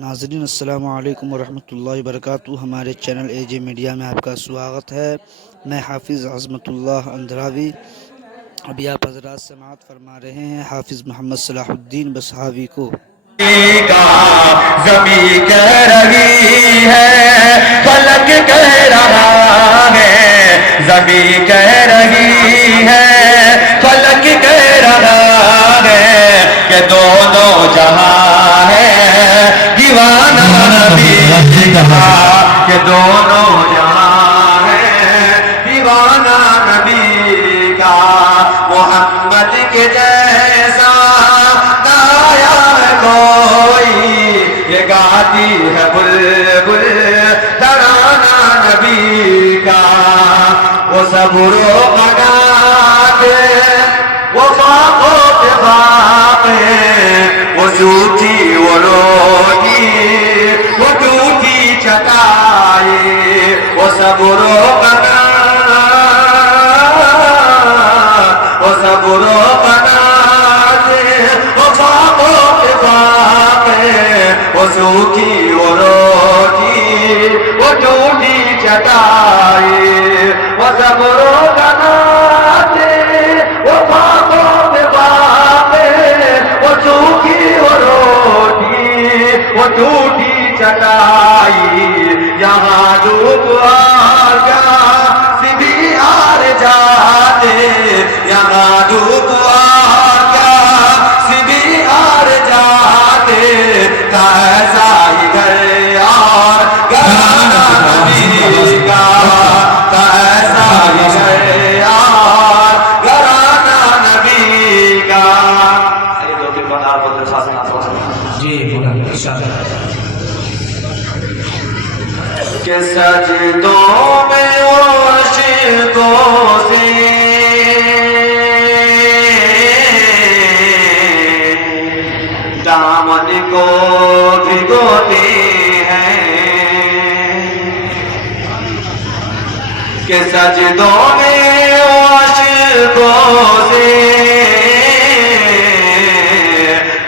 ناظرین السلام علیکم ورحمۃ اللہ وبرکاتہ۔ ہمارے چینل اے جے میڈیا میں آپ کا سواگت ہے۔ میں حافظ عظمت اللہ اندراوی۔ ابھی آپ حضرات سماعت فرما رہے ہیں حافظ محمد صلاح الدین بصحاوی کو۔ زمین کہہ رہی ہے، فلک کہہ رہا ہے، زمین کہہ رہی ہے، فلک کہہ رہا ہے کہ دونوں جہاں ہے دیوانہ نبی کا، کہ دونوں جہاں ہے دیوانہ نبی کا۔ محمد کے جیسا یہ گاتی ہے بلبل ترانہ نبی کا۔ وہ صبر و قناعت، وہ فاق و اتفاق، وہ جھوٹی وہ روٹی، وہ ٹوٹی چٹائی، وہ صبر و قناعت، وہ صبر و قناعت، وہ فاق و اتفاق، وہ سوکھی وہ روٹی، وہ ٹوٹی چٹائی، وہ صبر و قناعت، وہ فاق و اتفاق، وہ سوکھی وہ روٹی، وہ ٹوٹی چٹائی۔ یہاں دھوپ آ جا سبھی آر جاتے، یہاں دھوپ آ جا سبھی آر جاتے، کیسا ہی گھر اور گھرانہ نبی کا، کیسا ہی گھر اور گھرانہ نبی کا۔ دو تین بار آپ بولتے ساتھ جی بولا ارشاد کہ سجدوں میں عاشقوں سے دامن کو بھگوتے ہیں، کہ سجدوں میں عاشقوں سے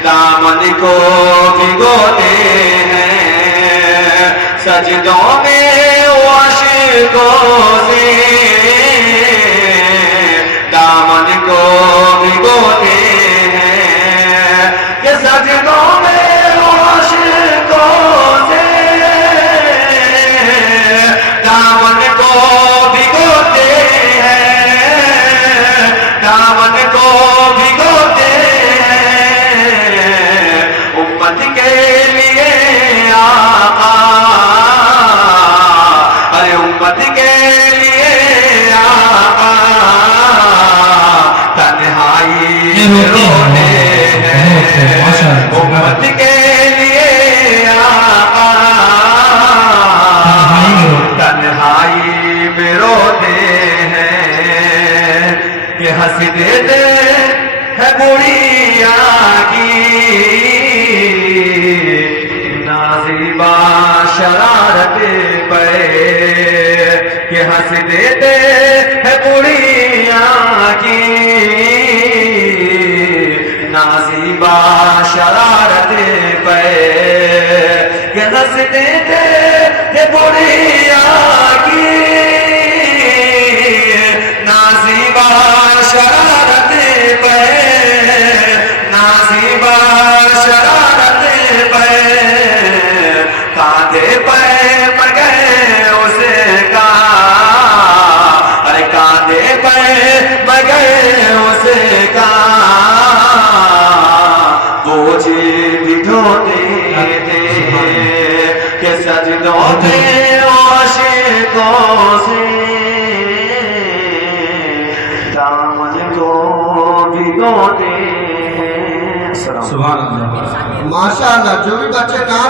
دامن کو بھگوتے ہیں، سجدوں میں عاشقوں سے دامن کو بھگوتے ہیں، کہ سجدوں میں عاشقوں سے دامن کو بھگوتے ہیں، دامن کو بھگوتے ہیں، امت کے لیے آقا، ارے امت کے لیے آقا تنہائی روتے ہیں، امت کے لیے آقا تنہائی میں روتے ہیں، کہ ہنس دیتے ہیں بڑھیا کی نازیبا شرارت پہ، کہ ہنس دیتے ہیں بڑھیا کی نازیبا شرارت پہ، کہ ہنس دیتے ہیں بڑھیا کی نازیبا شرارت پہ، نازیبا شرارت پہ، کاندھے پہ مر گئے اس کا، ارے کاندھے پہ مر گئے اس کا، بوجھ بھی ڈھوتے تھے، کہ سجدوں میں عاشقوں سے دامن کو بھگوتے ہیں۔ سبحان اللہ۔ ماشاءاللہ، جو بھی بچے نام